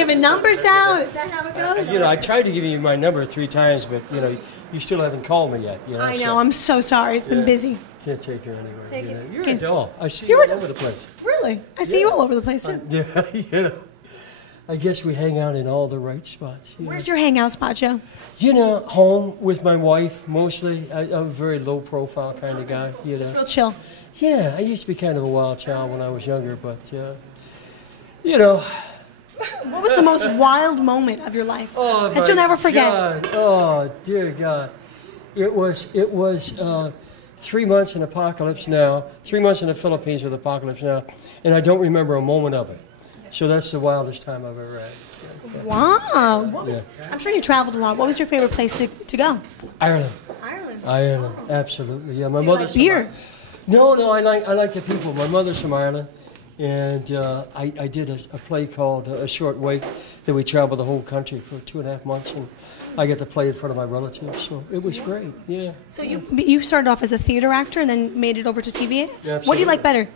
giving numbers out? Is that how it goes? You know, I tried to give you my number 3 times, but, you know, you still haven't called me yet. You know, I know. I'm so sorry. It's been busy. Can't take her anywhere. Take it. You're a doll. I see you all over the place. Really? I see you all over the place, too. Yeah. I guess we hang out in all the right spots. Where's your hangout spot, Joe? You know, home with my wife, mostly. I'm a very low-profile kind of guy, you know. Real chill. Yeah, I used to be kind of a wild child when I was younger, but, you know. What was the most wild moment of your life that you'll never forget? God. Oh, dear God. It was 3 months in Apocalypse Now, 3 months in the Philippines with Apocalypse Now, and I don't remember a moment of it. So that's the wildest time I've ever had. Wow. I'm sure you traveled a lot. What was your favorite place to go? Ireland. Ireland, absolutely. Yeah, my so mother's you like beer? No, I like the people. My mother's from Ireland, and I did a play called A Short Wait that we traveled the whole country for 2.5 months, and I got to play in front of my relatives, so it was great. Yeah. So you started off as a theater actor and then made it over to TV? Absolutely. What do you like better?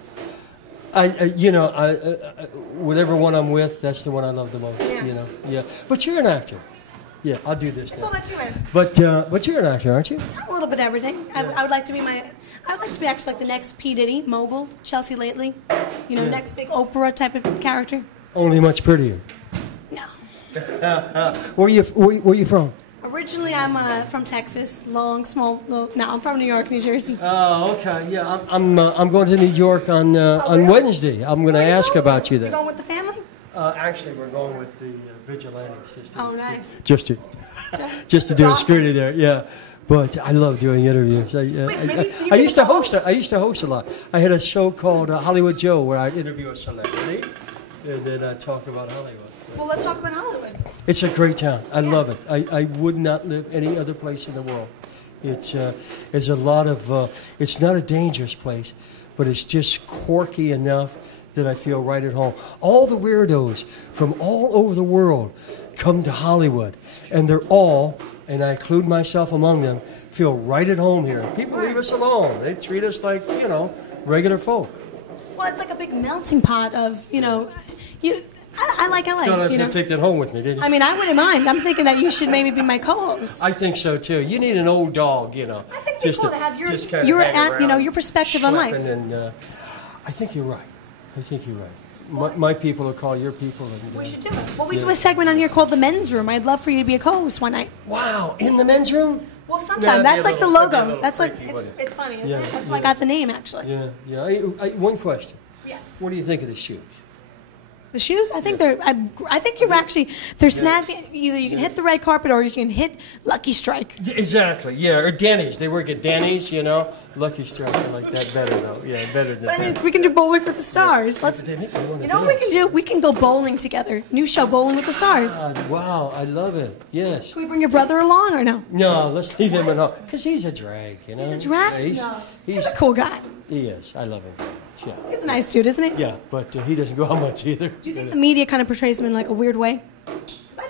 Whatever one I'm with, that's the one I love the most. Yeah. You know, yeah. But you're an actor. Yeah, I'll do this. It's all about you, man. But you're an actor, aren't you? A little bit of everything. Yeah. I would like to be actually like the next P. Diddy, mogul, Chelsea Lately. You know, next big Oprah type of character. Only much prettier. No. Where you from? Originally, I'm from Texas. I'm from New York, New Jersey. Oh, okay. Yeah, I'm going to New York on Wednesday. I'm going to ask about you there. You going with the family? Actually, we're going with the Vigilantes. Nice. Just to do a scrutiny there. Yeah. But I love doing interviews. I used to host a lot. I had a show called Hollywood Joe where I'd interview a celebrity and then I'd talk about Hollywood. Well, let's talk about Hollywood. It's a great town. I love it. I would not live any other place in the world. It's a lot of. It's not a dangerous place, but it's just quirky enough that I feel right at home. All the weirdos from all over the world come to Hollywood, and they're all, and I include myself among them, feel right at home here. People leave us alone. They treat us like, you know, regular folk. Well, it's like a big melting pot of, you know, I like. So I was going to take that home with me, didn't you? I mean, I wouldn't mind. I'm thinking that you should maybe be my co-host. I think so too. You need an old dog, you know, I think it's cool to have your perspective on life. And I think you're right. My people will call your people. And, we should do it. Well, we do a segment on here called The Men's Room. I'd love for you to be a co-host one night. Wow, in the men's room? Well, sometimes. That's like the logo. That's like, it's funny, isn't it? That's why I got the name, actually. Yeah. One question. Yeah. What do you think of the shoes? The shoes? I think they're snazzy. Either you can hit the red carpet or you can hit Lucky Strike. Exactly, yeah. Or Denny's. They work at Denny's, you know. Lucky Strike. I like that better, though. Yeah, better than that. We can do Bowling with the Stars. You know what we can do? We can go bowling together. New show, Bowling with the Stars. Wow, I love it. Yes. Can we bring your brother along or no? No, let's leave him at home. Because he's a drag, you know. He's a drag? He's a cool guy. He is. I love him. Yeah. He's a nice dude, isn't he? Yeah, but he doesn't go out much either. Do you think the media kind of portrays him in like a weird way? I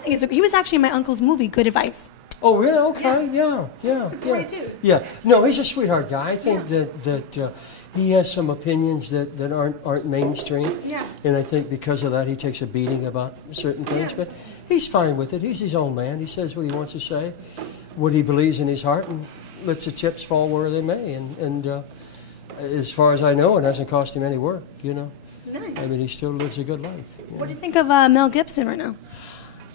think he was actually in my uncle's movie, Good Advice. Oh, really? Okay, yeah. He's a great dude. Yeah, no, he's a sweetheart guy. I think that he has some opinions that aren't mainstream. Yeah. And I think because of that, he takes a beating about certain things. Yeah. But he's fine with it. He's his own man. He says what he wants to say, what he believes in his heart, and lets the chips fall where they may. And as far as I know, it hasn't cost him any work, you know. Nice. I mean, he still lives a good life. What do you think of Mel Gibson right now?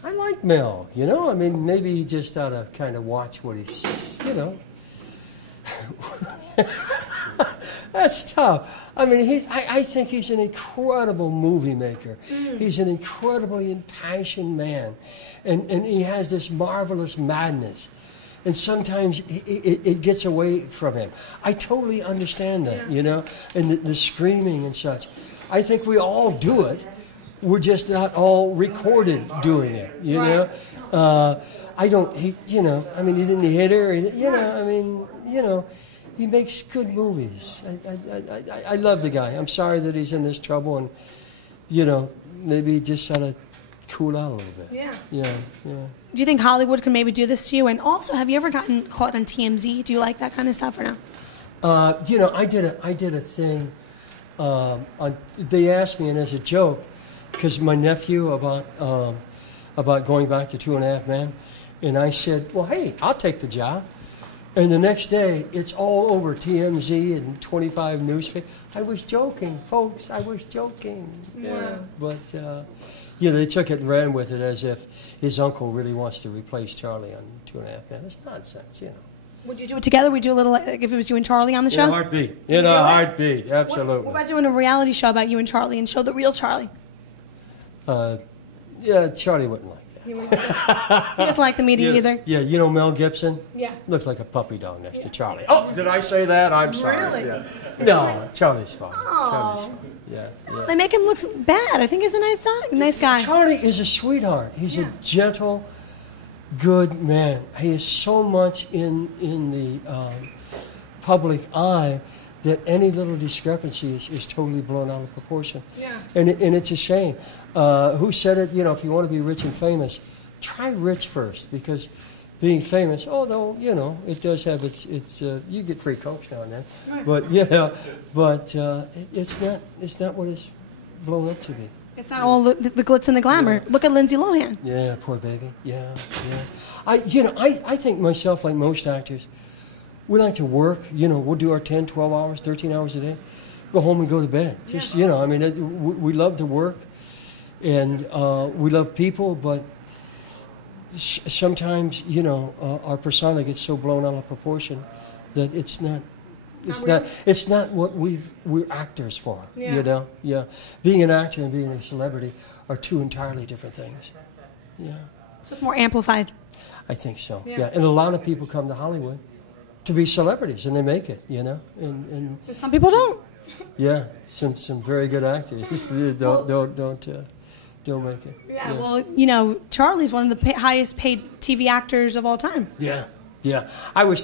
I like Mel, you know. I mean, maybe he just ought to kind of watch what he's, you know. That's tough. I mean, I think he's an incredible movie maker. He's an incredibly impassioned man. And he has this marvelous madness. And sometimes it gets away from him. I totally understand that, you know, and the screaming and such. I think we all do it. We're just not all recorded doing it, you know. You know, I mean, he didn't hit her, you know, I mean, you know, he makes good movies. I love the guy. I'm sorry that he's in this trouble, and, you know, maybe he just ought to cool out a little bit. Yeah. Do you think Hollywood can maybe do this to you? And also, have you ever gotten caught on TMZ? Do you like that kind of stuff or no? You know, I did a thing. They asked me, and as a joke, because my nephew about about going back to 2.5 Men. And I said, well, hey, I'll take the job. And the next day, it's all over TMZ and 25 newspapers. I was joking, folks. I was joking. Yeah. But, they took it and ran with it as if his uncle really wants to replace Charlie on 2.5 Men. It's nonsense, Would you do it together? Would you do a little, like, if it was you and Charlie on the show? In a heartbeat. In a heartbeat, absolutely. What about doing a reality show about you and Charlie and show the real Charlie? Charlie wouldn't like that. He doesn't like the media either? Yeah, you know Mel Gibson? Yeah. Looks like a puppy dog next to Charlie. Oh, did I say that? I'm sorry. Really? Yeah. No, Charlie's fine. Oh. Charlie's fine. Yeah. They make him look bad. I think he's a nice guy. Charlie is a sweetheart. He's a gentle, good man. He is so much in the public eye that any little discrepancy is totally blown out of proportion. Yeah. And it's a shame. Who said it? If you want to be rich and famous, try rich first, because being famous, although, it does have its you get free Cokes now and then. Right. But it's not what it's blown up to be. It's not all the glitz and the glamour. Yeah. Look at Lindsay Lohan. Yeah, poor baby. Yeah. I think myself, like most actors, we like to work. We'll do our 10, 12 hours, 13 hours a day, go home and go to bed. Just, we love to work, and we love people, but sometimes, our persona gets so blown out of proportion that it's not what we're actors for. Yeah. Being an actor and being a celebrity are two entirely different things. Yeah. So it's more amplified. I think so. Yeah. And a lot of people come to Hollywood to be celebrities, and they make it. And some people don't. Yeah. Some very good actors don't make it. Yeah. Well, Charlie's one of the highest paid TV actors of all time. Yeah. I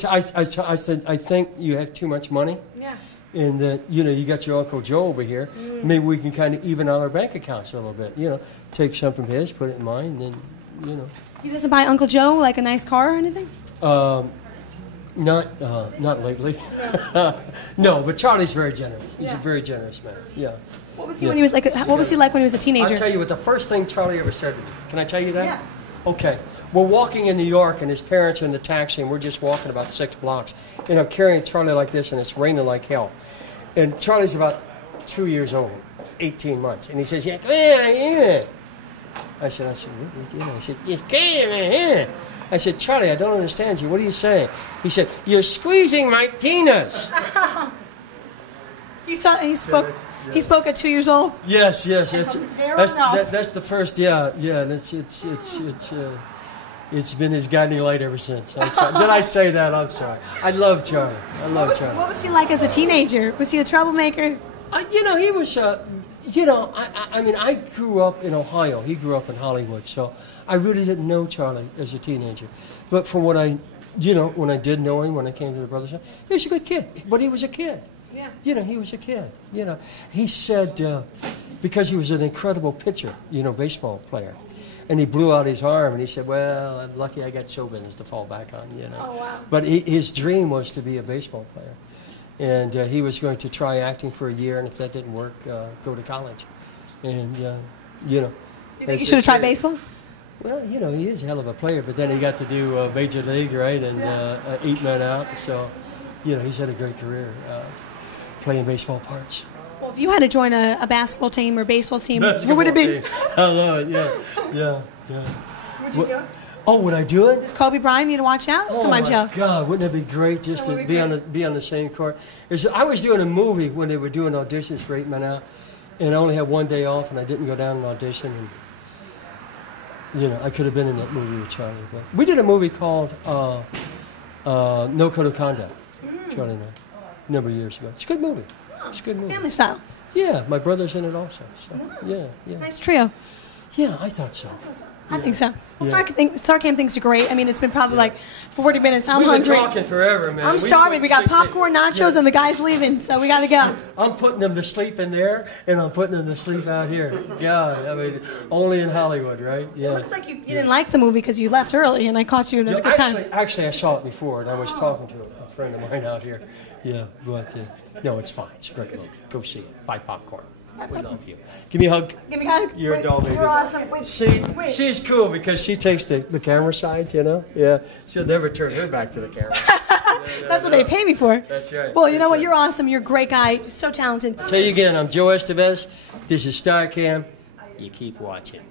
think you have too much money. Yeah. And that, you got your Uncle Joe over here. Maybe we can kind of even out our bank accounts a little bit. Take some from his, put it in mine, and He doesn't buy Uncle Joe like a nice car or anything? Not lately. No, but Charlie's very generous. He's a very generous man. Yeah. What was he when he was like? What was he like when he was a teenager? I'll tell you what the first thing Charlie ever said to me. Can I tell you that? Yeah. Okay. We're walking in New York, and his parents are in the taxi, and we're just walking about 6 blocks. And I'm carrying Charlie like this, and it's raining like hell. And Charlie's about 2 years old, 18 months. And he says, yeah, come here. I said, what are you doing? He said, yes, come here. I said, Charlie, I don't understand you. What are you saying? He said, you're squeezing my penis. He spoke. He spoke at 2 years old. Yes. That's the first. Yeah. It's been his guiding light ever since. Did I say that? I'm sorry. I love Charlie. Charlie. What was he like as a teenager? Was he a troublemaker? He was. I grew up in Ohio. He grew up in Hollywood, so I really didn't know Charlie as a teenager. But from what when I did know him, when I came to the Brothers, he was a good kid. But he was a kid. Yeah. He was a kid. He said because he was an incredible pitcher, baseball player. And he blew out his arm, and he said, well, I'm lucky I got show business to fall back on, Oh, wow. But his dream was to be a baseball player. And he was going to try acting for a year, and if that didn't work, go to college. And, You think he should have tried baseball? Well, he is a hell of a player, but then he got to do Major League, right, and 8 men out. So, he's had a great career playing baseball parts. Well, if you had to join a basketball team or baseball team, who would it be? I love it, yeah. Would you do it? Oh, would I do it? Does Kobe Bryant need to watch out? Oh, come on, Joe. God, wouldn't it be great just to be on the same court? I was doing a movie when they were doing auditions for 8 Men Out, and I only had 1 day off, and I didn't go down and audition. And, I could have been in that movie with Charlie. But we did a movie called No Code of Conduct, Charlie and I, a number of years ago. It's a good movie. It's a good movie. Family style. Yeah, my brother's in it also. So, yeah. Nice trio. Yeah, I thought so. I think so. Well, StarCAM thinks you're great. I mean, it's been probably like 40 minutes. I'm hungry. We've been talking forever, man. I'm starving. We got popcorn, nachos, and the guy's leaving, so we got to go. I'm putting them to sleep in there, and I'm putting them to sleep out here. God, I mean, only in Hollywood, right? Yeah. It looks like you didn't like the movie because you left early, and I caught you at a good time. Actually, I saw it before, and I was talking to it friend of mine out here. Yeah, but no, it's fine. It's a great movie. Go see it. Buy popcorn. We love you. Give me a hug. Give me a hug. You're a doll, baby. You're awesome. Wait, See, she's cool because she takes the camera side, you know? Yeah. She'll never turn her back to the camera. That's what they pay me for. That's right. Well, you know what? You're awesome. You're a great guy. So talented. I'll tell you again, I'm Joe Esteves. This is StarCAM. You keep watching.